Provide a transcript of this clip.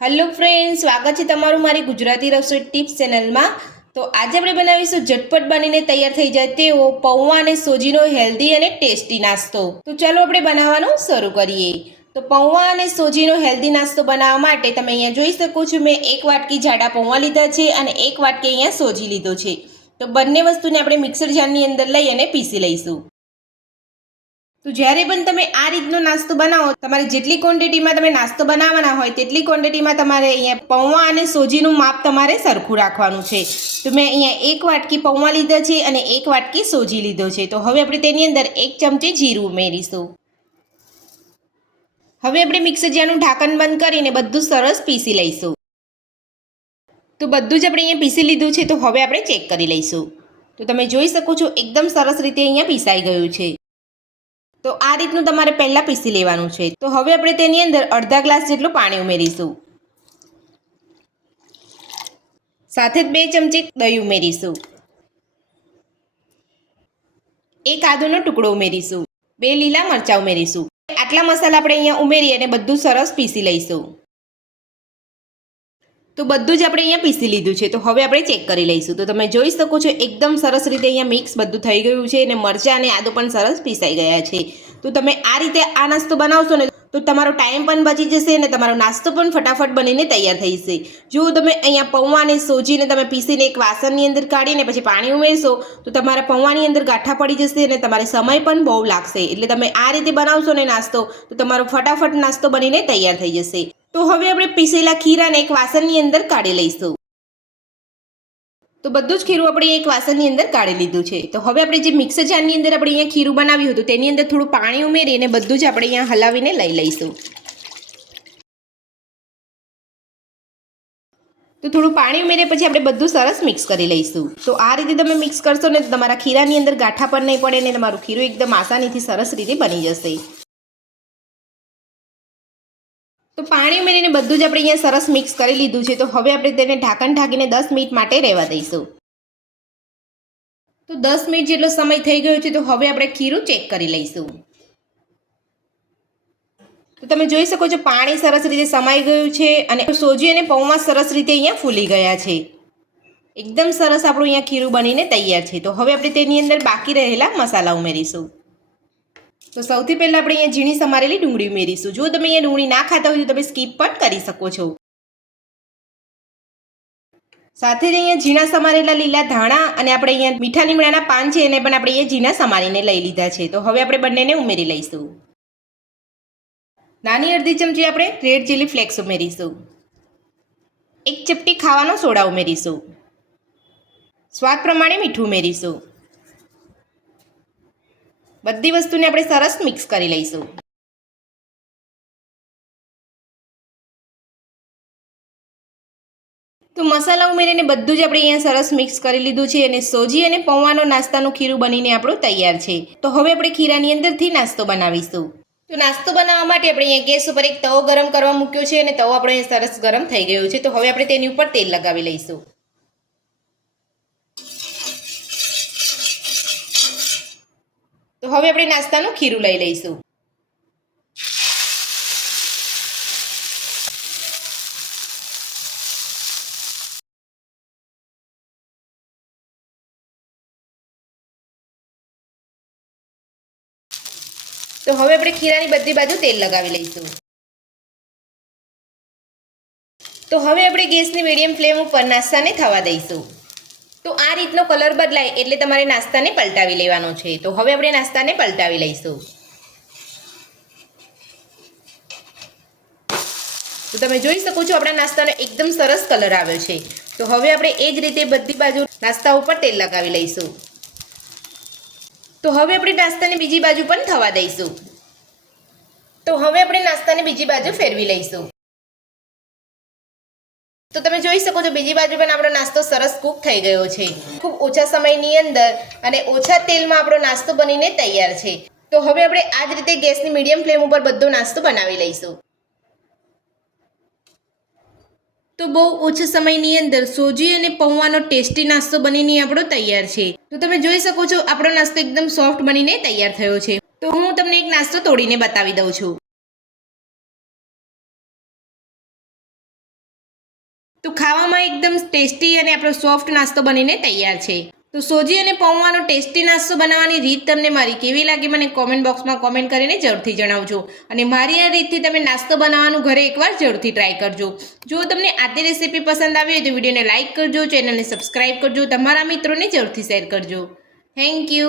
Hello friends, સ્વાગત છે તમારું મારી ગુજરાતી રસોઈ ટિપ્સ ચેનલમાં। તો આજે આપણે બનાવીશું ઝટપટ બનીને તૈયાર થઈ જાય તેવો પૌવા અને સોજીનો હેલ્ધી અને ટેસ્ટી નાસ્તો। તો ચાલો આપણે બનાવવાનું શરૂ કરીએ। તો પૌવા અને સોજીનો હેલ્ધી નાસ્તો બનાવવા માટે તમે અહીંયા જોઈ શકો છો મેં એક વાટકી જાડા પૌવા લીધા છે અને એક વાટકી અહીંયા સોજી લીધો છે। તો બંને વસ્તુને આપણે મિક્સર જારની અંદર લઈ અને પીસી લઈશું। તો જ્યારે પણ તમે આ રીતનો નાસ્તો બનાવો, તમારે જેટલી ક્વોન્ટિટીમાં તમે નાસ્તો બનાવવાના હોય તેટલી ક્વોન્ટિટીમાં તમારે અહીંયા પૌવા અને સોજીનું માપ તમારે સરખું રાખવાનું છે। તો મેં અહીંયા એક વાટકી પૌવા લીધા છે અને એક વાટકી સોજી લીધો છે। તો હવે આપણે તેની અંદર એક ચમચી જીરું ઉમેરીશું। હવે આપણે મિક્સર જારનું ઢાંકણ બંધ કરીને બધું સરસ પીસી લઈશું। તો બધું જ આપણે અહીંયા પીસી લીધું છે। તો હવે આપણે ચેક કરી લઈશું। તો તમે જોઈ શકો છો એકદમ સરસ રીતે અહીંયા પીસાઈ ગયું છે। તો આ રીતનું તમારે પહેલાં પીસી લેવાનું છે। તો હવે આપણે તેની અંદર અડધા ગ્લાસ જેટલું પાણી ઉમેરીશું, સાથે જ 2 ચમચી દહીં ઉમેરીશું, એક આદુનો ટુકડો ઉમેરીશું, 2 લીલા મરચાં ઉમેરીશું। આટલા મસાલા આપણે અહીંયા ઉમેરી અને બધું સરસ પીસી લઈશું। તો બધું જ આપણે અહીંયા પીસી લીધું છે। તો હવે આપણે ચેક કરી લઈશું। તો તમે જોઈ શકો છો એકદમ સરસ રીતે અહીંયા મિક્સ બધું થઈ ગયું છે અને મરચાં અને આદુ પણ સરસ પીસાઈ ગયા છે। તો તમે આ રીતે આ નાસ્તો બનાવશો ને તો તમારો ટાઈમ પણ બચી જશે અને તમારો નાસ્તો પણ ફટાફટ બનીને તૈયાર થઈ જશે। જો તમે અહીંયા પૌવા અને સોજીને તમે પીસીને એક વાસણની અંદર કાઢીને પછી પાણી ઉમેરશો તો તમારા પૌવાની અંદર ગાંઠા પડી જશે અને તમારે સમય પણ બહુ લાગશે। એટલે તમે આ રીતે બનાવશો ને નાસ્તો તો તમારો ફટાફટ નાસ્તો બનીને તૈયાર થઈ જશે। તો હવે આપણે પીસેલા ખીરાને એક વાસણની અંદર કાઢી લઈશું। તો બધું જ ખીરું આપણે એક વાસણની અંદર કાઢી લીધું છે। તો હવે આપણે જે મિક્સર જારની અંદર આપણે અહીંયા ખીરું બનાવ્યું હતું તેની અંદર થોડું પાણી ઉમેરીને બધું જ આપણે અહીંયા હલાવીને લઈ લઈશું। તો થોડું પાણી ઉમેર્યા પછી આપણે બધું સરસ મિક્સ કરી લઈશું। તો આ રીતે તમે મિક્સ કરશો ને તો તમારા ખીરાની અંદર ગાંઠા પણ નહીં પડે ને તમારું ખીરું એકદમ આસાનીથી સરસ રીતે બની જશે। તો પાણી ઉમેરીને બધું જ આપણે અહીંયા સરસ મિક્સ કરી લીધું છે। તો હવે આપણે તેને ઢાંકણ ઢાંકીને 10 મિનિટ માટે રહેવા દઈશું। તો 10 મિનિટ જેટલો સમય થઈ ગયો છે। તો હવે આપણે ખીરું ચેક કરી લઈશું। તો તમે જોઈ શકો છો પાણી સરસ રીતે સમાઈ ગયું છે અને સોજી અને પૌવા સરસ રીતે અહીંયા ફૂલી ગયા છે। એકદમ સરસ આપણું અહીંયા ખીરું બનીને તૈયાર છે। તો હવે આપણે તેની અંદર બાકી રહેલા મસાલા ઉમેરીશું। તો સૌથી પહેલાં આપણે અહીંયા ઝીણી સમારેલી ડુંગળી ઉમેરીશું। જો તમે અહીંયા ડુંગળી ના ખાતા હોય તો તમે સ્કીપ પણ કરી શકો છો। સાથે જ અહીંયા ઝીણા સમારેલા લીલા ધાણા અને આપણે અહીંયા મીઠા લીમડાના પાન છે એને પણ આપણે અહીંયા ઝીણા સમારીને લઈ લીધા છે। તો હવે આપણે બંનેને ઉમેરી લઈશું। નાની અડધી ચમચી આપણે રેડ ચીલી ફ્લેક્સ ઉમેરીશું, એક ચપટી ખાવાનો સોડા ઉમેરીશું, સ્વાદ પ્રમાણે મીઠું ઉમેરીશું। બધી વસ્તુને આપણે સરસ મિક્સ કરી લઈશું। તો મસાલા ઉમેરીને બધું જ આપણે અહીંયા સરસ મિક્સ કરી લીધું છે અને સોજી અને પૌવાનો નાસ્તાનું ખીરું બનીને આપણું તૈયાર છે। તો હવે આપણે ખીરાની અંદરથી નાસ્તો બનાવીશું। તો નાસ્તો બનાવવા માટે આપણે અહીંયા ગેસ ઉપર એક તવો ગરમ કરવા મૂક્યો છે અને તવો આપણો અહીંયા સરસ ગરમ થઈ ગયો છે। તો હવે આપણે તેની ઉપર તેલ લગાવી લઈશું। તો હવે આપણે નાસ્તાનું ખીરું લઈ લઈશું। તો હવે આપણે ખીરાની બધી બાજુ તેલ લગાવી લઈશું। તો હવે આપણે ગેસની મીડિયમ ફ્લેમ ઉપર નાસ્તાને થવા દઈશું। તો આ રીતનો કલર બદલાય એટલે તમારે નાસ્તાને પલટાવી લેવાનો છે। તો હવે આપણે નાસ્તાને પલટાવી લઈશું। તો તમે જોઈ શકો છો આપણા નાસ્તાનો એકદમ સરસ કલર આવ્યો છે। તો હવે આપણે એ જ રીતે બધી બાજુ નાસ્તા ઉપર તેલ લગાવી લઈશું। તો હવે આપણે નાસ્તાને બીજી બાજુ પણ થવા દઈશું। તો હવે આપણે નાસ્તાને બીજી બાજુ ફેરવી લઈશું। તો તમે જોઈ શકો છો બીજી બાજુ પણ આપણો નાસ્તો સરસ કૂક થઈ ગયો છે। ખૂબ ઓછા સમયની અંદર અને ઓછા તેલમાં આપણો નાસ્તો બનીને તૈયાર છે। તો હવે આપણે આ જ રીતે ગેસની મીડિયમ ફ્લેમ ઉપર બધો નાસ્તો બનાવી લઈશું। તો બહુ ઓછા સમયની અંદર સોજી અને પૌવાનો ટેસ્ટી નાસ્તો બનીને આપણો તૈયાર છે। તો તમે જોઈ શકો છો આપણો નાસ્તો એકદમ સોફ્ટ બનીને તૈયાર થયો છે। તો હું તમને એક નાસ્તો તોડીને બતાવી દઉં છું। તો ખાવામાં એકદમ ટેસ્ટી અને આપણો સોફ્ટ નાસ્તો બનીને તૈયાર છે. તો સોજી અને પૌવાનો ટેસ્ટી નાસ્તો બનાવવાની રીત તમને મારી કેવી લાગી મને કોમેન્ટ બોક્સમાં કોમેન્ટ કરીને જરૂરથી જણાવજો. અને મારી આ રીતથી તમે નાસ્તો બનાવવાનું ઘરે એકવાર જરૂરથી ટ્રાય કરજો. જો તમને આજની રેસીપી પસંદ આવી હોય તો વિડીયોને લાઇક કરજો, ચેનલને સબસ્ક્રાઇબ કરજો, તમારા મિત્રોને જરૂરથી શેર કરજો. Thank you.